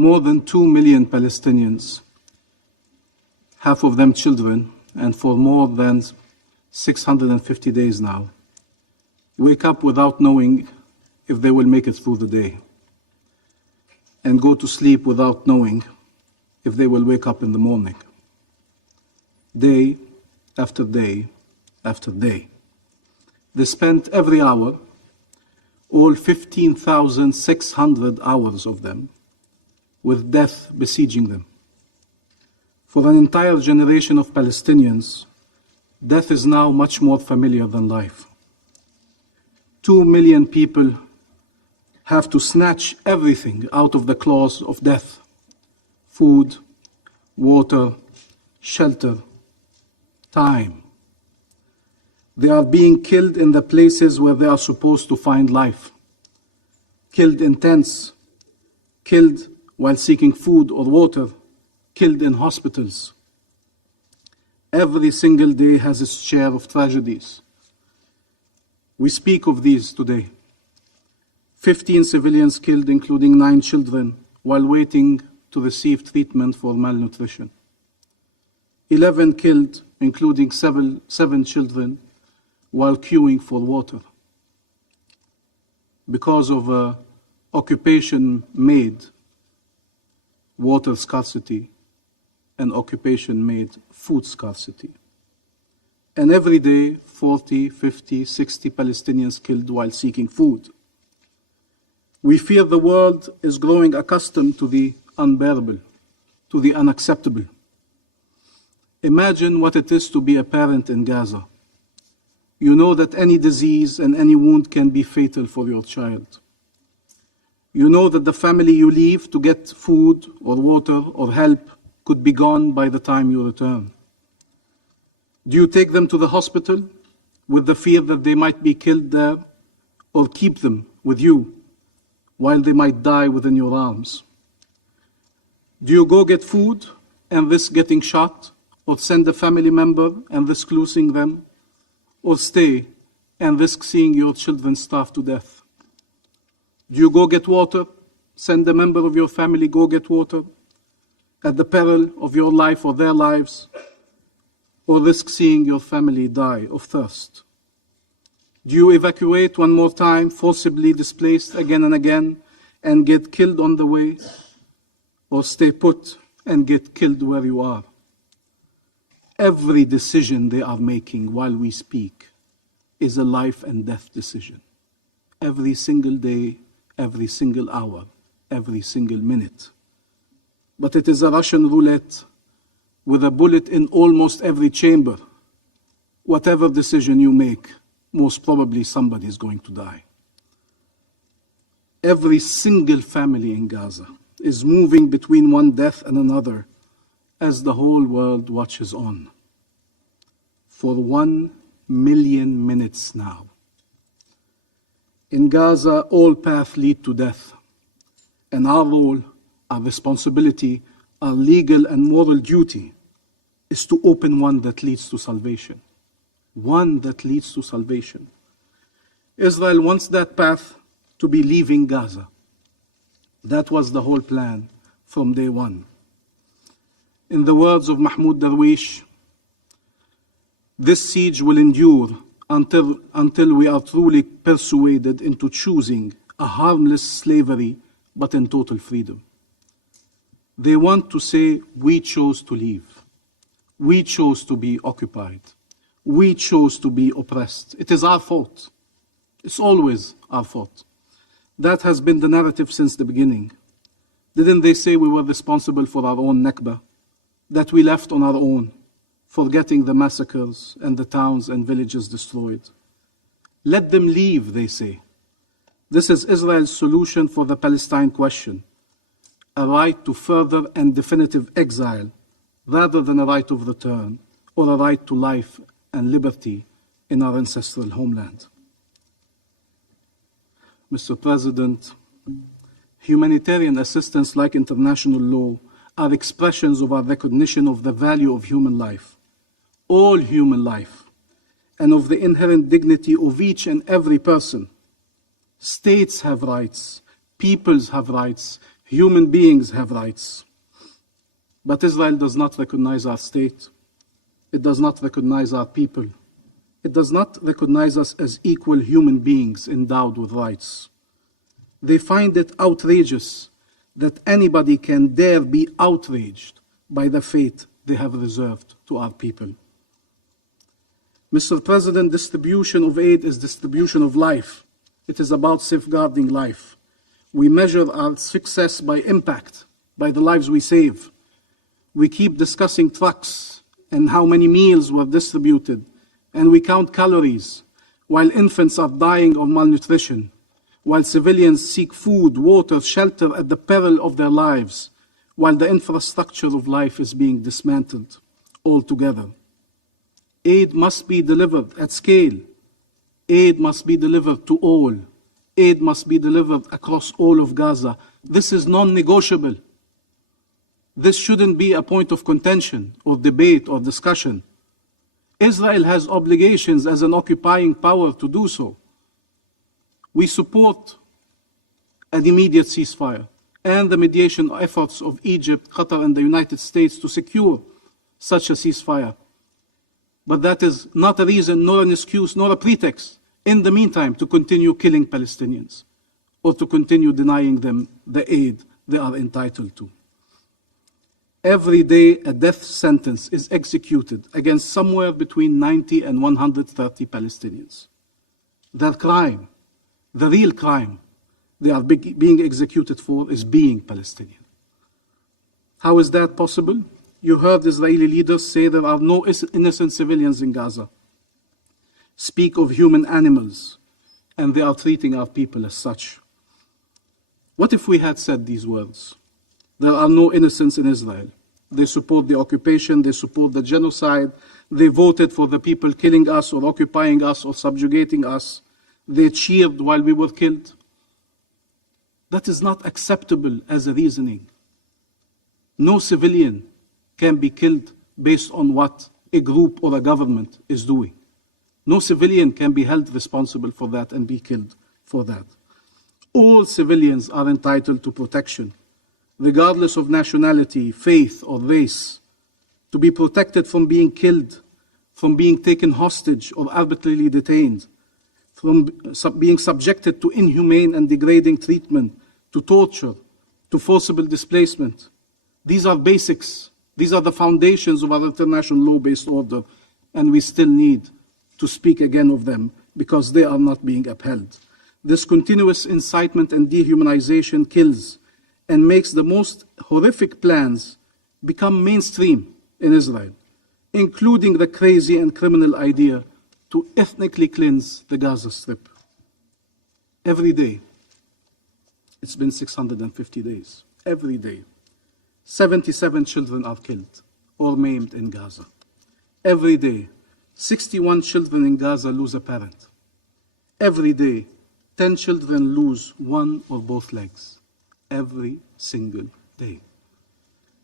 more than 2 million Palestinians, half of them children, and for more than 650 days now, wake up without knowing if they will make it through the day, and go to sleep without knowing if they will wake up in the morning. Day after day after day. They spent every hour, all 15,600 hours of them, with death besieging them. For an entire generation of Palestinians, death is now much more familiar than life. 2 million people have to snatch everything out of the claws of death: food, water, shelter, time. They are being killed in the places where they are supposed to find life, killed in tents, killed while seeking food or water, killed in hospitals. Every single day has its share of tragedies. We speak of these today. 15 civilians killed, including 9 children, while waiting to receive treatment for malnutrition. 11 killed, including seven children, while queuing for water. Because of occupation-made water scarcity and occupation-made food scarcity. And every day, 40, 50, 60 Palestinians killed while seeking food. We fear the world is growing accustomed to the unbearable, to the unacceptable. Imagine what it is to be a parent in Gaza. You know that any disease and any wound can be fatal for your child. You know that the family you leave to get food or water or help could be gone by the time you return. Do you take them to the hospital with the fear that they might be killed there, or keep them with you while they might die within your arms? Do you go get food and risk getting shot, or send a family member and risk losing them, or stay and risk seeing your children starve to death? Do you go get water, send a member of your family go get water, at the peril of your life or their lives, or risk seeing your family die of thirst? Do you evacuate one more time, forcibly displaced again and again, and get killed on the way, or stay put and get killed where you are? Every decision they are making while we speak is a life and death decision. Every single day, every single hour, every single minute. But it is a Russian roulette with a bullet in almost every chamber. Whatever decision you make, most probably somebody is going to die. Every single family in Gaza is moving between one death and another as the whole world watches on. For 1 million minutes now. In Gaza, all paths lead to death. And our role, our responsibility, our legal and moral duty is to open one that leads to salvation. One that leads to salvation. Israel wants that path to be leaving Gaza. That was the whole plan from day one. In the words of Mahmoud Darwish, this siege will endure until we are truly persuaded into choosing a harmless slavery but in total freedom. They want to say, we chose to leave. We chose to be occupied. We chose to be oppressed. It is our fault. It's always our fault. That has been the narrative since the beginning. Didn't they say we were responsible for our own Nakba? That we left on our own, forgetting the massacres and the towns and villages destroyed? Let them leave, they say. This is Israel's solution for the Palestine question. A right to further and definitive exile, rather than a right of return, or a right to life and liberty in our ancestral homeland. Mr. President, humanitarian assistance, like international law, are expressions of our recognition of the value of human life, all human life, and of the inherent dignity of each and every person. States have rights, peoples have rights, Human beings have rights. But Israel does not recognize our state. It does not recognize our people. It does not recognize us as equal human beings endowed with rights. They find it outrageous that anybody can dare be outraged by the fate they have reserved to our people. Mr. President, distribution of aid is distribution of life. It is about safeguarding life. We measure our success by impact, by the lives we save. We keep discussing trucks and how many meals were distributed, and we count calories, while infants are dying of malnutrition, while civilians seek food, water, shelter at the peril of their lives, while the infrastructure of life is being dismantled altogether. Aid must be delivered at scale. Aid must be delivered to all. Aid must be delivered across all of Gaza. This is non-negotiable. This shouldn't be a point of contention or debate or discussion. Israel has obligations as an occupying power to do so. We support an immediate ceasefire and the mediation efforts of Egypt, Qatar, and the United States to secure such a ceasefire. But that is not a reason, nor an excuse, nor a pretext, in the meantime, to continue killing Palestinians or to continue denying them the aid they are entitled to. Every day, a death sentence is executed against somewhere between 90 and 130 Palestinians. Their crime, the real crime they are being executed for, is being Palestinian. How is that possible? You heard Israeli leaders say there are no innocent civilians in Gaza, speak of human animals, and they are treating our people as such. What if we had said these words? There are no innocents in Israel. They support the occupation, they support the genocide, they voted for the people killing us or occupying us or subjugating us. They cheered while we were killed. That is not acceptable as a reasoning. No civilian can be killed based on what a group or a government is doing. No civilian can be held responsible for that and be killed for that. All civilians are entitled to protection, regardless of nationality, faith, or race, to be protected from being killed, from being taken hostage or arbitrarily detained, from being subjected to inhumane and degrading treatment, to torture, to forcible displacement. These are basics. These are the foundations of our international law-based order, and we still need to speak again of them because they are not being upheld. This continuous incitement and dehumanization kills and makes the most horrific plans become mainstream in Israel, including the crazy and criminal idea to ethnically cleanse the Gaza Strip. Every day, it's been 650 days, every day, 77 children are killed or maimed in Gaza. Every day, 61 children in Gaza lose a parent. Every day, 10 children lose one or both legs. Every single day.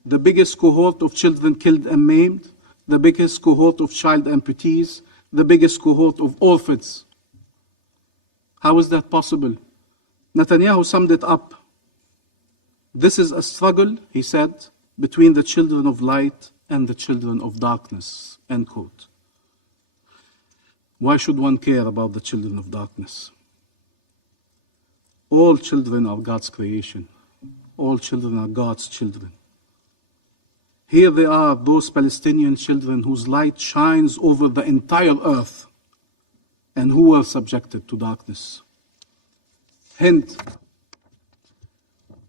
The biggest cohort of children killed and maimed, the biggest cohort of child amputees, the biggest cohort of orphans. How is that possible? Netanyahu summed it up. This is a struggle, he said, between the children of light and the children of darkness, end quote. Why should one care about the children of darkness? All children are God's creation. All children are God's children. Here they are, those Palestinian children whose light shines over the entire earth and who were subjected to darkness. Hind,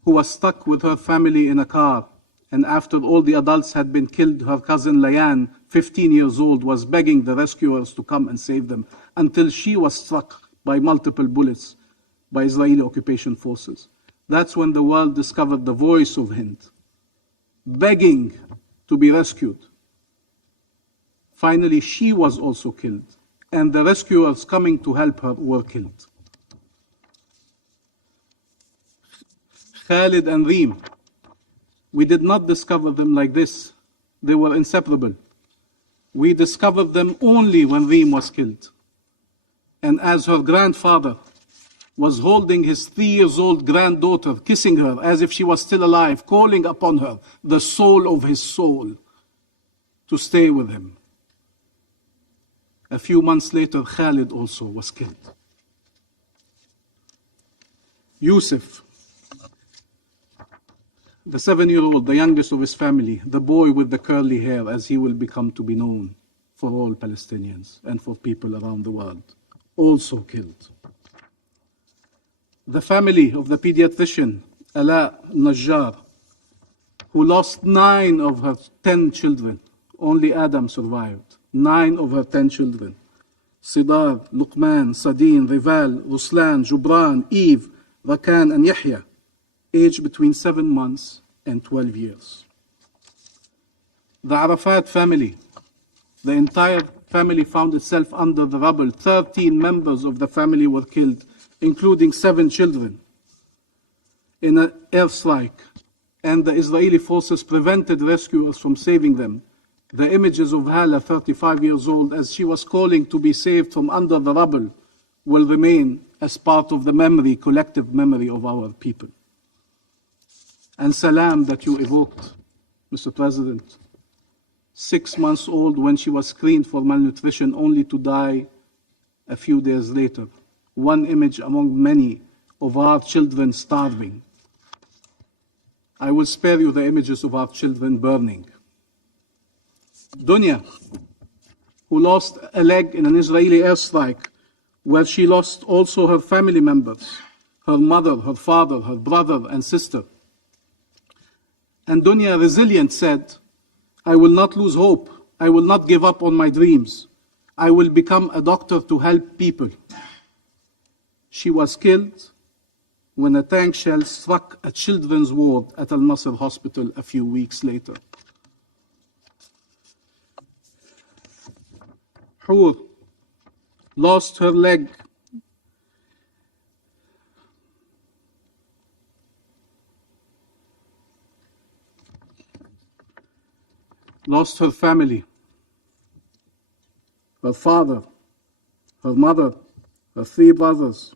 who was stuck with her family in a car, and after all the adults had been killed, her cousin Layan, 15 years old, was begging the rescuers to come and save them until she was struck by multiple bullets by Israeli occupation forces. That's when the world discovered the voice of Hind, begging to be rescued. Finally, she was also killed, and the rescuers coming to help her were killed. Khalid and Reem, we did not discover them like this. They were inseparable. We discovered them only when Reem was killed. And as her grandfather, was holding his 3-year-old granddaughter, kissing her as if she was still alive, calling upon her, the soul of his soul, to stay with him. A few months later, Khalid also was killed. Yusuf, the 7-year-old, the youngest of his family, the boy with the curly hair, as he will become to be known for all Palestinians and for people around the world, also killed. The family of the pediatrician, Ala Najjar, who lost 9 of her 10 children. Only Adam survived. 9 of her 10 children. Sidar, Luqman, Sadin, Rival, Ruslan, Jubran, Eve, Rakan, and Yahya, aged between 7 months and 12 years. The Arafat family, the entire family found itself under the rubble. 13 members of the family were killed, including 7 children, in an airstrike, and the Israeli forces prevented rescuers from saving them. The images of Hala, 35 years old, as she was calling to be saved from under the rubble, will remain as part of the memory, collective memory of our people. And Salam, that you evoked, Mr. President, 6 months old when she was screened for malnutrition, only to die a few days later. One image among many of our children starving. I will spare you the images of our children burning. Dunya, who lost a leg in an Israeli airstrike, where she lost also her family members, her mother, her father, her brother and sister. And Dunya, resilient, said, I will not lose hope. I will not give up on my dreams. I will become a doctor to help people. She was killed when a tank shell struck a children's ward at Al-Nasr Hospital a few weeks later. Hur lost her leg lost her family, her father, her mother, her 3 brothers.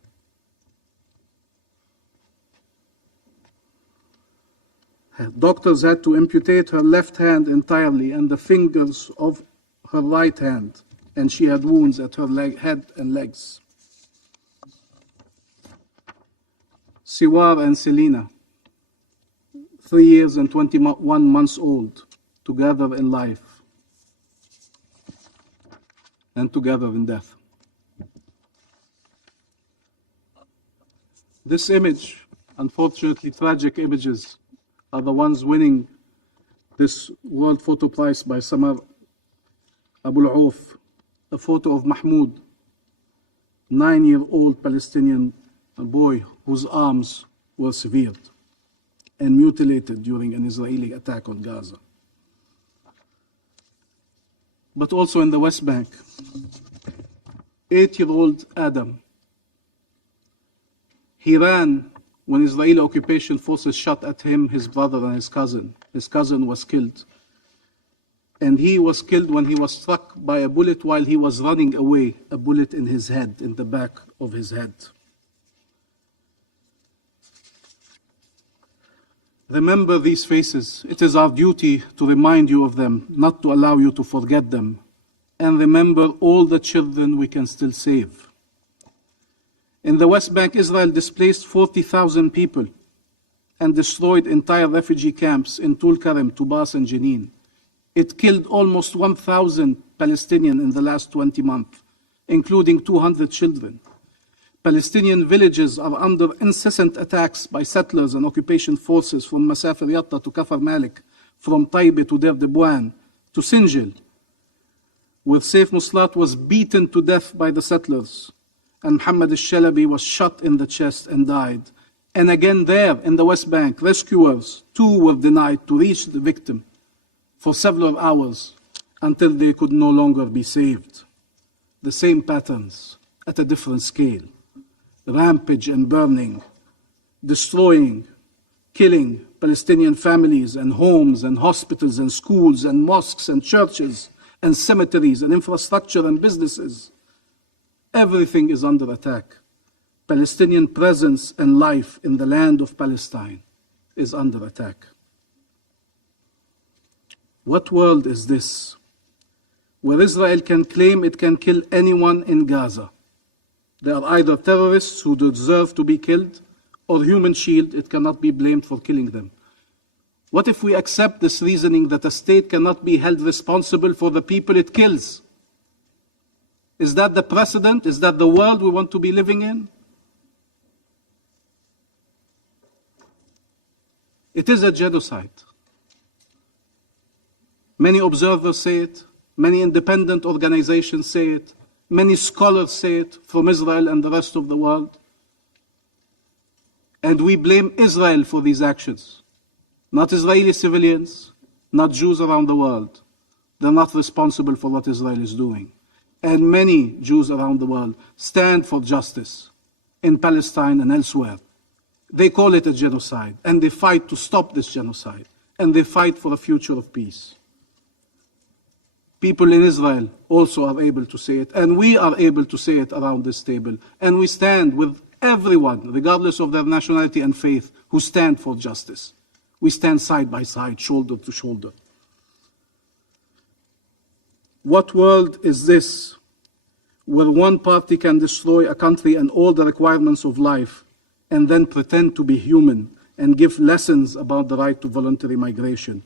Doctors had to amputate her left hand entirely and the fingers of her right hand, and she had wounds at her head and legs. Siwar and Selina, 3 years and 21 months old, together in life and together in death. This image, unfortunately tragic images, are the ones winning this World Photo Prize by Samar Abu al-Auf, a photo of Mahmoud, 9-year-old Palestinian boy whose arms were severed and mutilated during an Israeli attack on Gaza. But also in the West Bank, 8-year-old Adam, he ran when Israeli occupation forces shot at him, his brother and his cousin. His cousin was killed. And he was killed when he was struck by a bullet while he was running away, a bullet in his head, in the back of his head. Remember these faces. It is our duty to remind you of them, not to allow you to forget them. And remember all the children we can still save. In the West Bank, Israel displaced 40,000 people and destroyed entire refugee camps in Tulkarem, Tubas, and Jenin. It killed almost 1,000 Palestinians in the last 20 months, including 200 children. Palestinian villages are under incessant attacks by settlers and occupation forces from Masafir Yatta to Kafar Malik, from Taibe to Der Debouan to Sinjil, where Saif Muslat was beaten to death by the settlers, and Muhammad al-Shalabi was shot in the chest and died. And again there in the West Bank, rescuers too were denied to reach the victim for several hours until they could no longer be saved. The same patterns at a different scale. Rampage and burning, destroying, killing Palestinian families and homes and hospitals and schools and mosques and churches and cemeteries and infrastructure and businesses. Everything is under attack. Palestinian presence and life in the land of Palestine is under attack. What world is this, where Israel can claim it can kill anyone in Gaza? They are either terrorists who deserve to be killed, or human shield, it cannot be blamed for killing them. What if we accept this reasoning that a state cannot be held responsible for the people it kills? Is that the precedent? Is that the world we want to be living in? It is a genocide. Many observers say it, many independent organizations say it, many scholars say it from Israel and the rest of the world. And we blame Israel for these actions. Not Israeli civilians, not Jews around the world. They're not responsible for what Israel is doing. And many Jews around the world stand for justice in Palestine and elsewhere. They call it a genocide, and they fight to stop this genocide, and they fight for a future of peace. People in Israel also are able to say it, and we are able to say it around this table. And we stand with everyone, regardless of their nationality and faith, who stand for justice. We stand side by side, shoulder to shoulder. What world is this, where one party can destroy a country and all the requirements of life, and then pretend to be human and give lessons about the right to voluntary migration?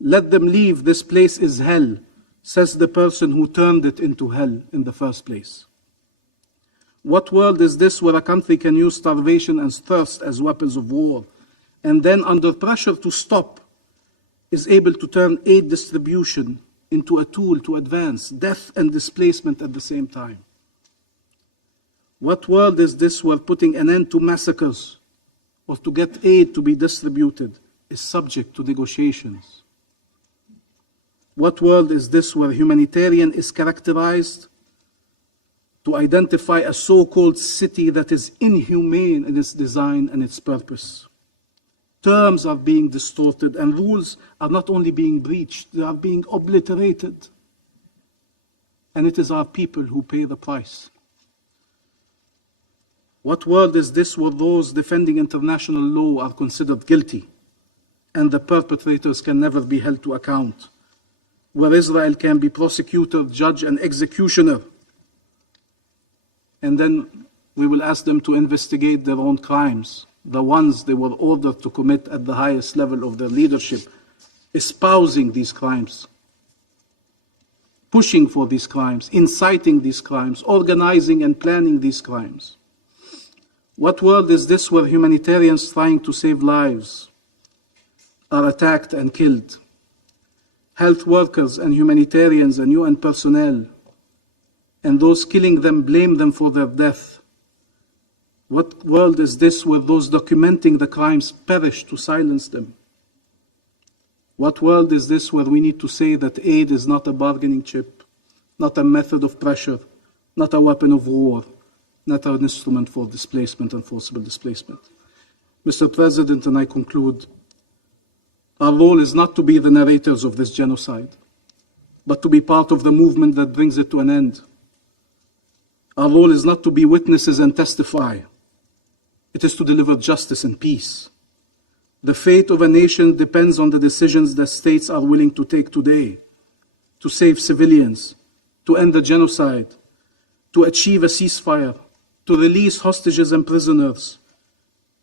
Let them leave, this place is hell, says the person who turned it into hell in the first place. What world is this where a country can use starvation and thirst as weapons of war, and then under pressure to stop, is able to turn aid distribution into a tool to advance death and displacement at the same time? What world is this where putting an end to massacres or to get aid to be distributed is subject to negotiations? What world is this where humanitarian is characterized to identify a so-called city that is inhumane in its design and its purpose? Terms are being distorted, and rules are not only being breached, they are being obliterated. And it is our people who pay the price. What world is this where those defending international law are considered guilty, and the perpetrators can never be held to account? Where Israel can be prosecutor, judge, and executioner, and then we will ask them to investigate their own crimes, the ones they were ordered to commit at the highest level of their leadership, espousing these crimes, pushing for these crimes, inciting these crimes, organizing and planning these crimes. What world is this where humanitarians trying to save lives are attacked and killed? Health workers and humanitarians and UN personnel, and those killing them blame them for their death. What world is this where those documenting the crimes perish to silence them? What world is this where we need to say that aid is not a bargaining chip, not a method of pressure, not a weapon of war, not an instrument for displacement and forcible displacement? Mr. President, and I conclude, our role is not to be the narrators of this genocide, but to be part of the movement that brings it to an end. Our role is not to be witnesses and testify. It is to deliver justice and peace. The fate of a nation depends on the decisions that states are willing to take today to save civilians, to end the genocide, to achieve a ceasefire, to release hostages and prisoners,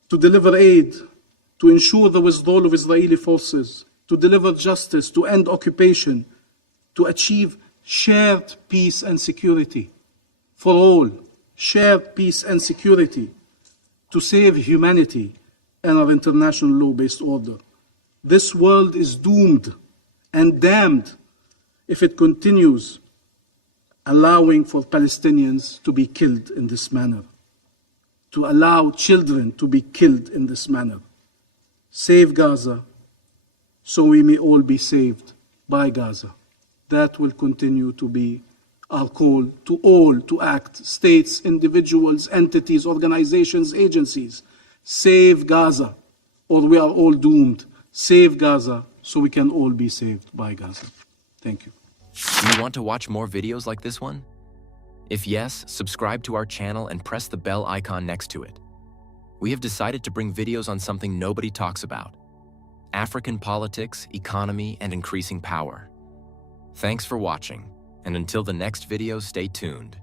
to deliver aid, to ensure the withdrawal of Israeli forces, to deliver justice, to end occupation, to achieve shared peace and security for all, shared peace and security, to save humanity and our international law-based order. This world is doomed and damned if it continues allowing for Palestinians to be killed in this manner, to allow children to be killed in this manner. Save Gaza, so we may all be saved by Gaza. That will continue to be our call to all to act, states, individuals, entities, organizations, agencies. Save Gaza, or we are all doomed. Save Gaza, so we can all be saved by Gaza. Thank you. Do you want to watch more videos like this one? If yes, subscribe to our channel and press the bell icon next to it. We have decided to bring videos on something nobody talks about: African politics, economy, and increasing power. Thanks for watching, and until the next video, stay tuned.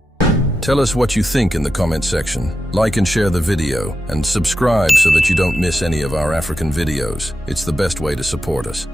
Tell us what you think in the comment section. Like and share the video, and subscribe so that you don't miss any of our African videos. It's the best way to support us.